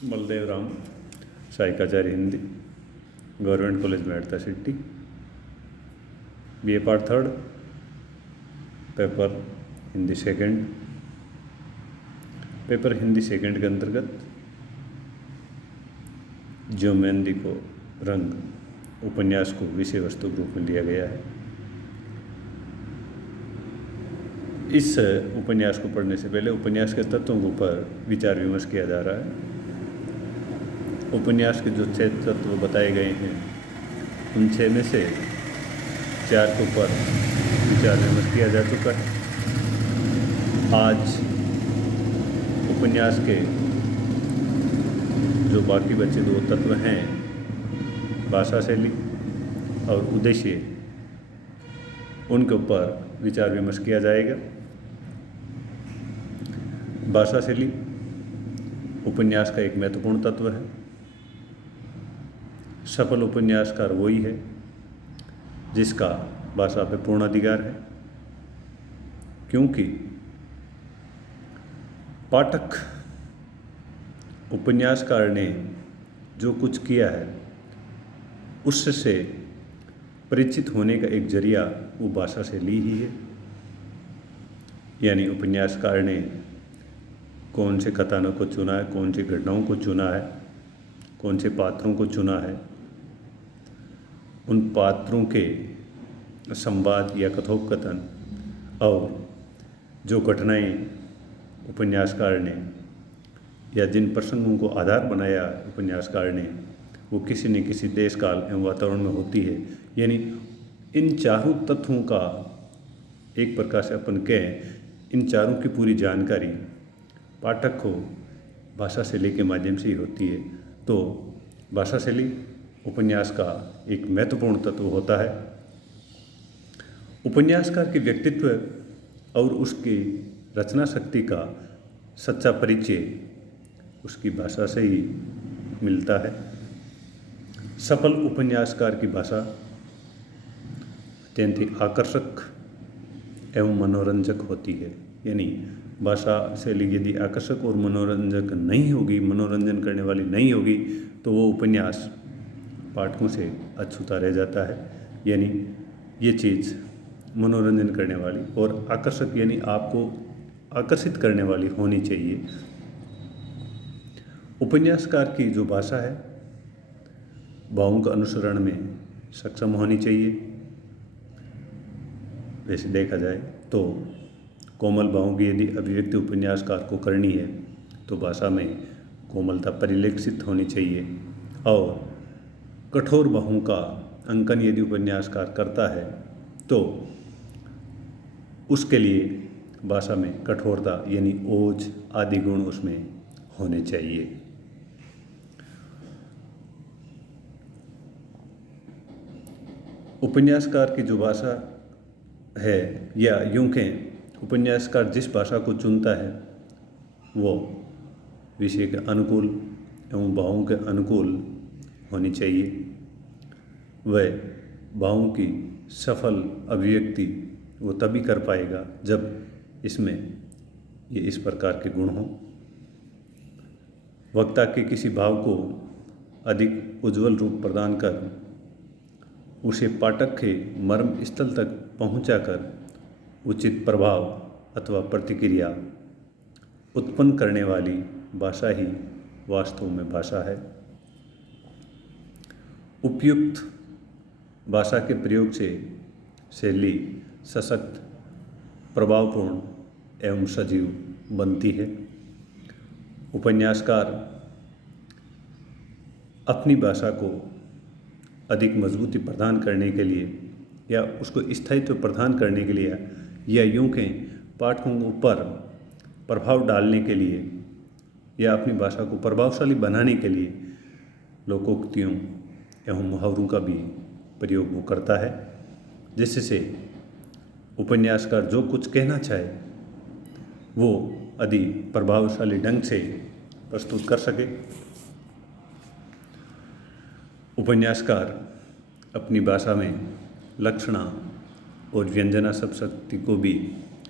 बलदेव राम, सहायकाचार्य Hindi, government college Merta city, BA part third, paper Hindi second. Paper Hindi second के अंतर्गत जो मेहंदी को रंग उपन्यास को विषय वस्तु के रूप में लिया गया है। इस उपन्यास को पढ़ने से पहले उपन्यास के तत्वों के ऊपर विचार विमर्श किया जा रहा है। उपन्यास के जो 6 तत्व बताए गए हैं उन 6 में से 4 के ऊपर विचार विमर्श किया जा चुका है। आज उपन्यास के जो बाकी बचे 2 तत्व हैं, भाषा शैली और उद्देश्य, उनके ऊपर विचार विमर्श किया जाएगा। भाषा शैली उपन्यास का एक महत्वपूर्ण तत्व है। सफल उपन्यासकार वही है जिसका भाषा पे पूर्ण अधिकार है, क्योंकि पाठक उपन्यासकार ने जो कुछ किया है उससे परिचित होने का एक जरिया वो भाषा से ली ही है। यानी उपन्यासकार ने कौन से कथानक को चुना है, कौन सी घटनाओं को चुना है, कौन से पात्रों को चुना है, उन पात्रों के संवाद या कथोपकथन और जो घटनाएं उपन्यासकार ने या जिन प्रसंगों को आधार बनाया उपन्यासकार ने, वो किसी न किसी देश काल एवं वातावरण में होती है। यानी इन चारों तत्वों का एक प्रकार से अपन कहें, इन चारों की पूरी जानकारी पाठक को भाषा शैली के माध्यम से ही होती है। तो भाषा शैली उपन्यास का एक महत्वपूर्ण तत्व होता है। उपन्यासकार के व्यक्तित्व और उसकी रचना शक्ति का सच्चा परिचय उसकी भाषा से ही मिलता है। सफल उपन्यासकार की भाषा अत्यंत ही आकर्षक एवं मनोरंजक होती है। यानी भाषा शैली यदि आकर्षक और मनोरंजक नहीं होगी, मनोरंजन करने वाली नहीं होगी, तो वो उपन्यास पाठकों से अछूता रह जाता है। यानी ये चीज़ मनोरंजन करने वाली और आकर्षक यानी आपको आकर्षित करने वाली होनी चाहिए। उपन्यासकार की जो भाषा है भावों का अनुसरण में सक्षम होनी चाहिए। वैसे देखा जाए तो कोमल भावों की यदि अभिव्यक्ति उपन्यासकार को करनी है तो भाषा में कोमलता परिलक्षित होनी चाहिए, और कठोर भावों का अंकन यदि उपन्यासकार करता है तो उसके लिए भाषा में कठोरता यानी ओज आदि गुण उसमें होने चाहिए। उपन्यासकार की जो भाषा है, या यूं कहें उपन्यासकार जिस भाषा को चुनता है वो विषय के अनुकूल एवं भावों के अनुकूल होनी चाहिए। वह भावों की सफल अभिव्यक्ति वो तभी कर पाएगा जब इसमें ये इस प्रकार के गुण हों। वक्ता के किसी भाव को अधिक उज्जवल रूप प्रदान कर उसे पाठक के मर्म स्थल तक पहुंचाकर उचित प्रभाव अथवा प्रतिक्रिया उत्पन्न करने वाली भाषा ही वास्तव में भाषा है। उपयुक्त भाषा के प्रयोग से शैली सशक्त, प्रभावपूर्ण एवं सजीव बनती है। उपन्यासकार अपनी भाषा को अधिक मजबूती प्रदान करने के लिए या उसको स्थायित्व प्रदान करने के लिए, या यूं कहें पाठकों के ऊपर प्रभाव डालने के लिए या अपनी भाषा को प्रभावशाली बनाने के लिए लोकोक्तियों एवं मुहावरों का भी प्रयोग वो करता है, जिससे उपन्यासकार जो कुछ कहना चाहे वो अधिक प्रभावशाली ढंग से प्रस्तुत कर सके। उपन्यासकार अपनी भाषा में लक्षणा और व्यंजना शब्द शक्ति को भी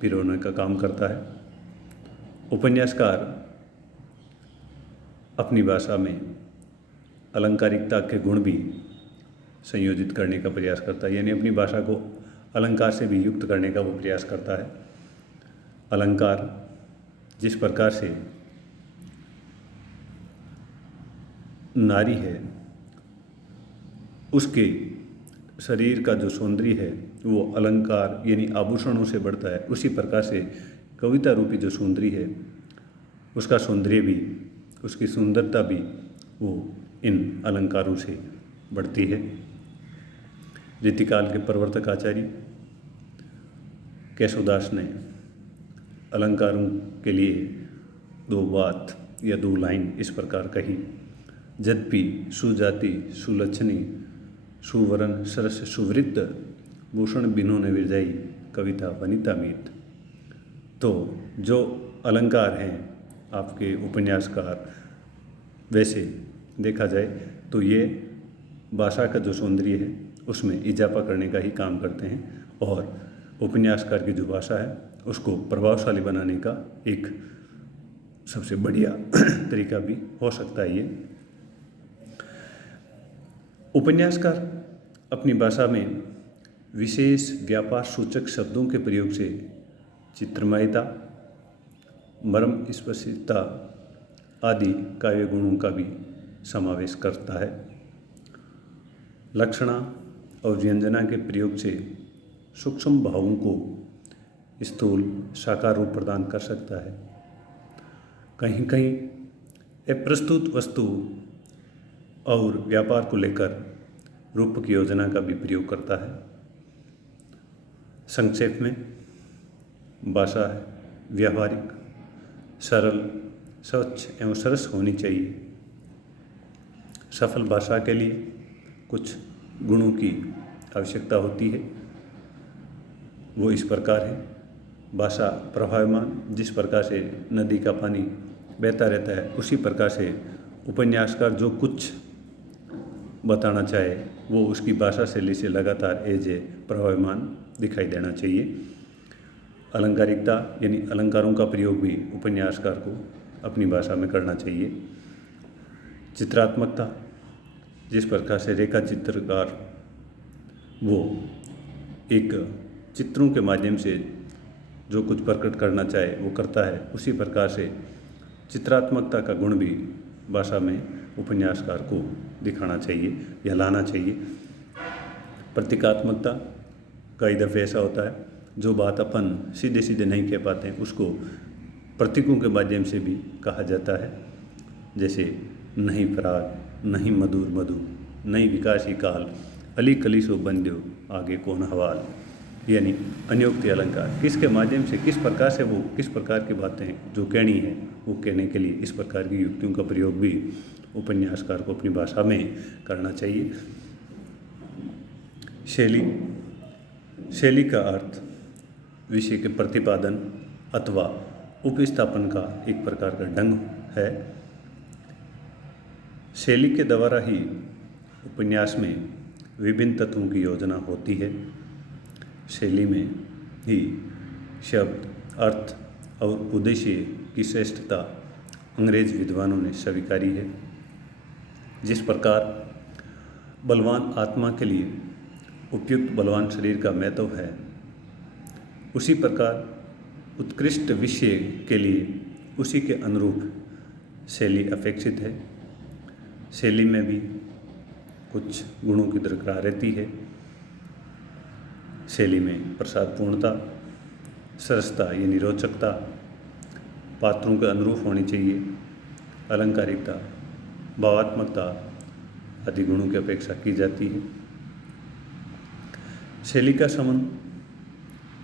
पिरोने का काम करता है। उपन्यासकार अपनी भाषा में अलंकारिकता के गुण भी संयोजित करने का प्रयास करता है, यानी अपनी भाषा को अलंकार से भी युक्त करने का वो प्रयास करता है। अलंकार जिस प्रकार से नारी है उसके शरीर का जो सौंदर्य है वो अलंकार यानी आभूषणों से बढ़ता है, उसी प्रकार से कविता रूपी जो सौंदर्य है उसका सौंदर्य भी, उसकी सुंदरता भी वो इन अलंकारों से बढ़ती है। रीतिकाल के प्रवर्तक आचार्य केशवदास ने अलंकारों के लिए दो बात या दो लाइन इस प्रकार कही। यद्यपि सुजाति सुलक्षणी सुवर्ण सरस सुवृत्त भूषण बिनो ने विरजाई कविता वनिता मीत। तो जो अलंकार हैं आपके उपन्यासकार, वैसे देखा जाए तो ये भाषा का जो सौंदर्य है उसमें इजाफा करने का ही काम करते हैं और उपन्यासकार की जो भाषा है उसको प्रभावशाली बनाने का एक सबसे बढ़िया तरीका भी हो सकता है। ये उपन्यासकार अपनी भाषा में विशेष व्यापार सूचक शब्दों के प्रयोग से चित्रमयता, मर्म स्पर्शिता आदि काव्य गुणों का भी समावेश करता है। लक्षणा और व्यंजना के प्रयोग से सूक्ष्म भावों को स्थूल साकार रूप प्रदान कर सकता है। कहीं कहीं अप्रस्तुत वस्तु और व्यापार को लेकर रूप की योजना का भी प्रयोग करता है। संक्षेप में भाषा है व्यावहारिक, सरल, स्वच्छ एवं सरस होनी चाहिए। सफल भाषा के लिए कुछ गुणों की आवश्यकता होती है, वो इस प्रकार है। भाषा प्रवाहमान, जिस प्रकार से नदी का पानी बहता रहता है उसी प्रकार से उपन्यासकार जो कुछ बताना चाहे वो उसकी भाषा शैली से लगातार प्रवाहमान दिखाई देना चाहिए। अलंकारिकता यानी अलंकारों का प्रयोग भी उपन्यासकार को अपनी भाषा में करना चाहिए। चित्रात्मकता, जिस प्रकार से रेखा चित्रकार वो एक चित्रों के माध्यम से जो कुछ प्रकट करना चाहे वो करता है, उसी प्रकार से चित्रात्मकता का गुण भी भाषा में उपन्यासकार को दिखाना चाहिए या लाना चाहिए। प्रतीकात्मकता कई दफ़े ऐसा होता है जो बात अपन सीधे सीधे नहीं कह पाते हैं उसको प्रतीकों के माध्यम से भी कहा जाता है। जैसे नहीं पराग, नहीं मधुर मधु, नहीं विकासी काल, अली कलिसो बंद्यो आगे कौन हवाल, यानी अनियोक्ति अलंकार किसके माध्यम से किस प्रकार से वो किस प्रकार की बातें जो कहनी है वो कहने के लिए इस प्रकार की युक्तियों का प्रयोग भी उपन्यासकार को अपनी भाषा में करना चाहिए। शैली का अर्थ विषय के प्रतिपादन अथवा उपस्थापन का एक प्रकार का ढंग है। शैली के द्वारा ही उपन्यास में विभिन्न तत्वों की योजना होती है। शैली में ही शब्द, अर्थ और उद्देश्य की श्रेष्ठता अंग्रेज विद्वानों ने स्वीकारी है। जिस प्रकार बलवान आत्मा के लिए उपयुक्त बलवान शरीर का महत्व है, उसी प्रकार उत्कृष्ट विषय के लिए उसी के अनुरूप शैली अपेक्षित है। शैली में भी कुछ गुणों की दरकार रहती है। शैली में प्रसादपूर्णता, सरसता यानी रोचकता, पात्रों के अनुरूप होनी चाहिए, अलंकारिकता, भावात्मकता आदि गुणों की अपेक्षा की जाती है। शैली का संबंध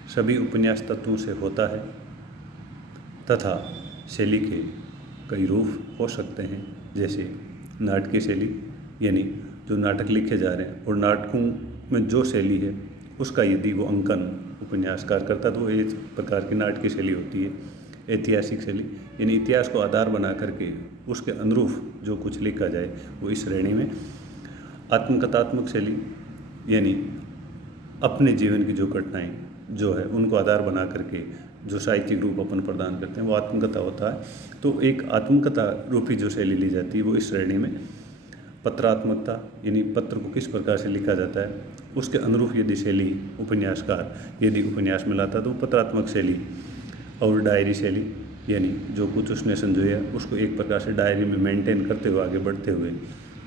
सभी उपन्यास तत्वों से होता है तथा शैली के कई रूप हो सकते हैं। जैसे नाटकीय शैली यानी जो नाटक लिखे जा रहे हैं और नाटकों में जो शैली है उसका यदि वो अंकन उपन्यासकार करता तो एक प्रकार की नाटकीय शैली होती है। ऐतिहासिक शैली यानी इतिहास को आधार बना करके उसके अनुरूप जो कुछ लिखा जाए वो इस श्रेणी में। आत्मकथात्मक शैली यानी अपने जीवन की जो घटनाएं जो है उनको आधार बना करके जो साहित्यिक रूप अपन प्रदान करते हैं वो आत्मकथा होता है। तो एक आत्मकथा रूपी जो शैली ली जाती है वो इस श्रेणी में पत्रात्मकता, यानी पत्र को किस प्रकार से लिखा जाता है उसके अनुरूप यदि शैली उपन्यासकार यदि उपन्यास में लाता तो पत्रात्मक शैली, और डायरी शैली यानी जो कुछ उसने संजोया उसको एक प्रकार से डायरी में मेंटेन करते हुए आगे बढ़ते हुए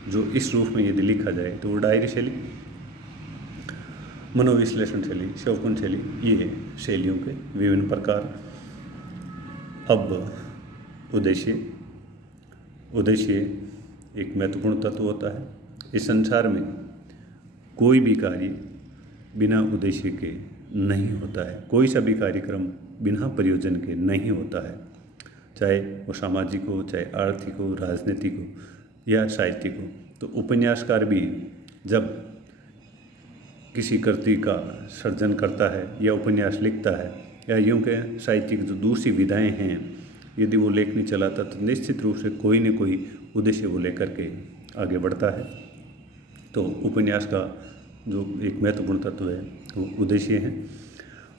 जो इस रूप में यदि लिखा जाए तो वो डायरी शैली। मनोविश्लेषण शैली, शवकुन शैली, ये शैलियों के विभिन्न प्रकार। अब उद्देश्य एक महत्वपूर्ण तत्व होता है। इस संसार में कोई भी कार्य बिना उद्देश्य के नहीं होता है, कोई सा भी कार्यक्रम बिना प्रयोजन के नहीं होता है, चाहे वो सामाजिक हो, चाहे आर्थिक हो, राजनीतिक हो या साहित्यिक हो। तो उपन्यासकार भी जब किसी कृति का सर्जन करता है या उपन्यास लिखता है या यूँ कहें साहित्यिक जो दूसरी विधाएं हैं यदि वो लेखनी चलाता तो निश्चित रूप से कोई न कोई उद्देश्य वो लेकर के आगे बढ़ता है। तो उपन्यास का जो एक महत्वपूर्ण तत्व है वो उद्देश्य है।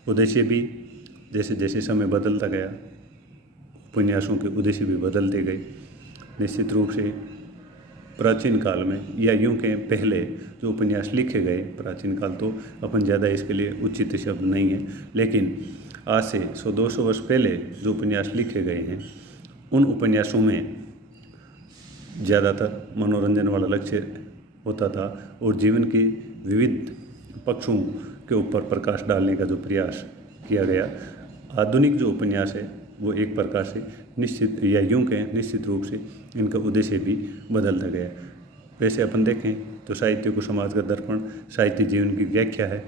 उद्देश्य भी जैसे जैसे समय बदलता गया उपन्यासों के उद्देश्य भी बदलते गए। निश्चित रूप से प्राचीन काल में या यूँ कहें पहले जो उपन्यास लिखे गए, प्राचीन काल तो अपन ज़्यादा इसके लिए उचित शब्द नहीं है, लेकिन आज से 100-200 वर्ष पहले जो उपन्यास लिखे गए हैं उन उपन्यासों में ज़्यादातर मनोरंजन वाला लक्ष्य होता था और जीवन के विविध पक्षों के ऊपर प्रकाश डालने का जो प्रयास किया गया। आधुनिक जो उपन्यास है वो एक प्रकार से निश्चित या यूँ कहें निश्चित रूप से इनका उद्देश्य भी बदलता गया। वैसे अपन देखें तो साहित्य को समाज का दर्पण, साहित्य जीवन की व्याख्या है,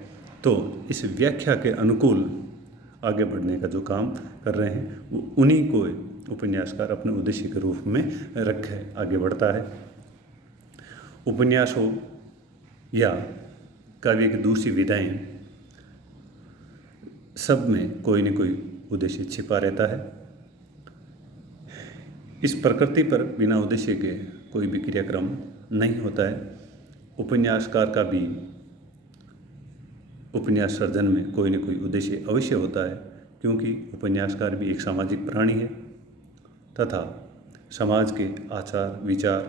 तो इस व्याख्या के अनुकूल आगे बढ़ने का जो काम कर रहे हैं वो उन्हीं को उपन्यासकार अपने उद्देश्य के रूप में रखे आगे बढ़ता है। उपन्यास हो या काव्य की दूसरी विधाएं, सब में कोई न कोई उद्देश्य छिपा रहता है। इस प्रकृति पर बिना उद्देश्य के कोई भी क्रियाक्रम नहीं होता है। उपन्यासकार का भी उपन्यास सर्जन में कोई न कोई उद्देश्य अवश्य होता है, क्योंकि उपन्यासकार भी एक सामाजिक प्राणी है तथा समाज के आचार, विचार,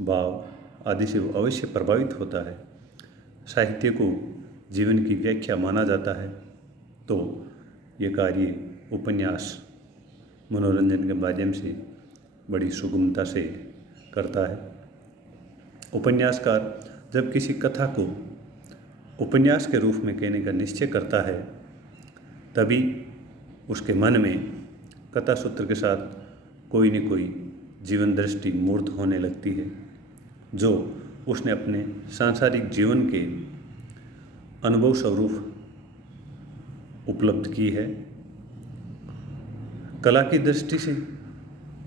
भाव आदि से वो अवश्य प्रभावित होता है। साहित्य को जीवन की व्याख्या माना जाता है तो ये कार्य उपन्यास मनोरंजन के माध्यम से बड़ी सुगमता से करता है। उपन्यासकार जब किसी कथा को उपन्यास के रूप में कहने का निश्चय करता है तभी उसके मन में कथा सूत्र के साथ कोई न कोई जीवन दृष्टि मूर्त होने लगती है जो उसने अपने सांसारिक जीवन के अनुभव स्वरूप उपलब्ध की है। कला की दृष्टि से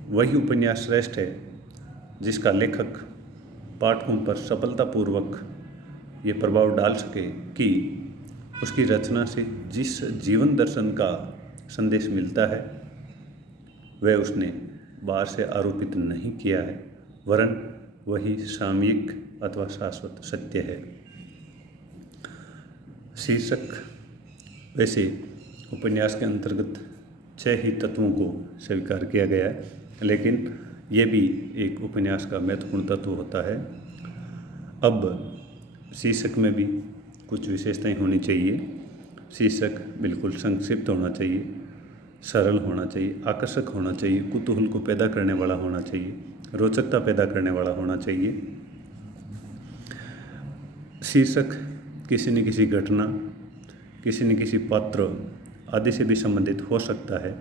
वही उपन्यास श्रेष्ठ है जिसका लेखक पाठकों पर सफलतापूर्वक ये प्रभाव डाल सके कि उसकी रचना से जिस जीवन दर्शन का संदेश मिलता है वह उसने बाहर से आरोपित नहीं किया है, वरन वही सामयिक अथवा शाश्वत सत्य है। शीर्षक, वैसे उपन्यास के अंतर्गत 6 ही तत्वों को स्वीकार किया गया है, लेकिन यह भी एक उपन्यास का महत्वपूर्ण तत्व होता है। अब शीर्षक में भी कुछ विशेषताएं होनी चाहिए। शीर्षक बिल्कुल संक्षिप्त होना चाहिए, सरल होना चाहिए, आकर्षक होना चाहिए, कुतूहल को पैदा करने वाला होना चाहिए, रोचकता पैदा करने वाला होना चाहिए। शीर्षक किसी न किसी घटना, किसी न किसी पात्र आदि से भी संबंधित हो सकता है।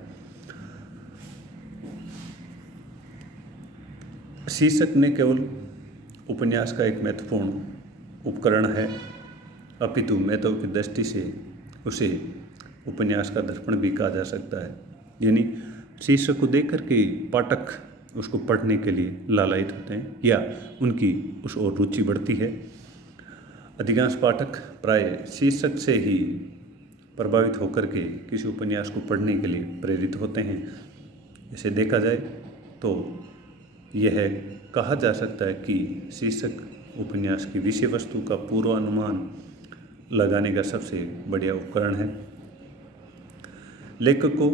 शीर्षक न केवल उपन्यास का एक महत्वपूर्ण उपकरण है, अपितु महत्व की दृष्टि से उसे उपन्यास का दर्पण भी कहा जा सकता है। यानी शीर्षक को देख कर के पाठक उसको पढ़ने के लिए लालायित होते हैं या उनकी उस ओर रुचि बढ़ती है। अधिकांश पाठक प्राय शीर्षक से ही प्रभावित होकर के किसी उपन्यास को पढ़ने के लिए प्रेरित होते हैं। इसे देखा जाए तो यह कहा जा सकता है कि शीर्षक उपन्यास की विषय वस्तु का पूर्वानुमान लगाने का सबसे बढ़िया उपकरण है। लेखक को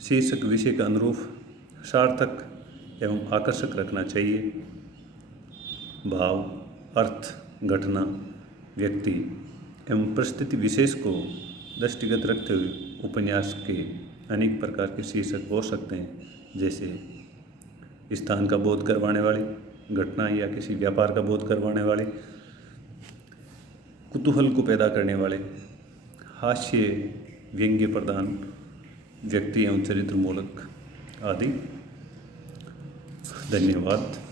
शीर्षक विषय के अनुरूप सार्थक एवं आकर्षक रखना चाहिए। भाव, अर्थ, घटना, व्यक्ति एवं परिस्थिति विशेष को दृष्टिगत रखते हुए उपन्यास के अनेक प्रकार के शीर्षक हो सकते हैं, जैसे स्थान का बोध करवाने वाली घटना या किसी व्यापार का बोध करवाने वाले, कुतूहल को पैदा करने वाले, हास्य व्यंग्य प्रदान, व्यक्ति एवं चरित्र मूलक आदि। धन्यवाद।